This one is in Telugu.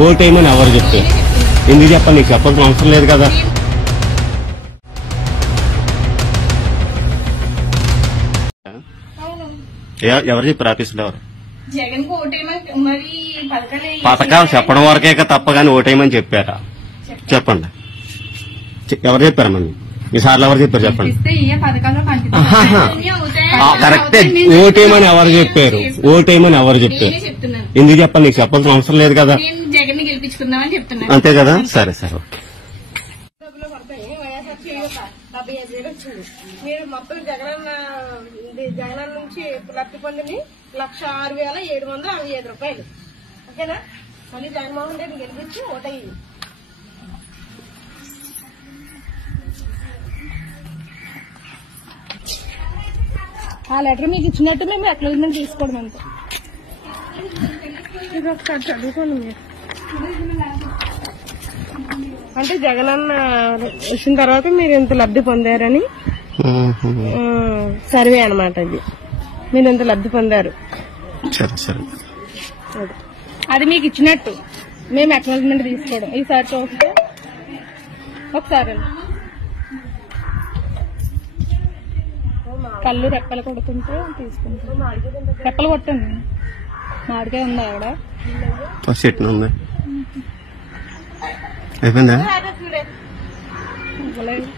ఓటేయమని ఎవరు చెప్పారు? ఎందుకు చెప్పాలి? నీకు చెప్పాల్సిన అవసరం లేదు కదా. ఎవరు చెప్పారు? ఆఫీసులో ఎవరు? పథకాలు చెప్పడం వరకే తప్ప కానీ ఓటేయమని చెప్పారా? చెప్పండి, ఎవరు చెప్పారమ్మా? ఈసార్లు ఎవరు చెప్పారు చెప్పండి. కరెక్టే, ఓటేయమని ఎవరు చెప్పారు? ఓటేయమని ఎవరు చెప్పారు? ఎందుకు చెప్పాలి? నీకు చెప్పాల్సిన అవసరం లేదు కదా. అంతే కదా. సరే సరే, మీరు మొత్తం జగనన్న నుంచి లబ్ధి పొందిని 1,06,765 రూపాయలు. ఓకేనా? మళ్ళీ జగన్మోహన్ రెడ్డి గెలిపించి ఓటయ్యింది. ఆ లెటర్ మీకు ఇచ్చినట్టు మేము అక్నాలెడ్జ్మెంట్ తీసుకోవడం అంతే. ఇది ఒకసారి చదువుకోండి మీరు. అంటే జగనన్న వచ్చిన తర్వాత మీరు ఎంత లబ్ధి పొందారని సర్వే అనమాట. అది మీరు ఎంత లబ్ధి పొందారు అది మీకు ఇచ్చినట్టు మేము అక్నాలెడ్జ్మెంట్ తీసుకోవడం. ఈసారి చూస్తే ఒకసారి కళ్ళు రెప్పలు కొడుతుంటే తీసుకుంటాం. రెప్పలు కొట్టండి. మామిడికాయ ఉందా ఆవిడ? చెట్టు ఉంది. అయిపోయిందా? ఇవ్వలేదు.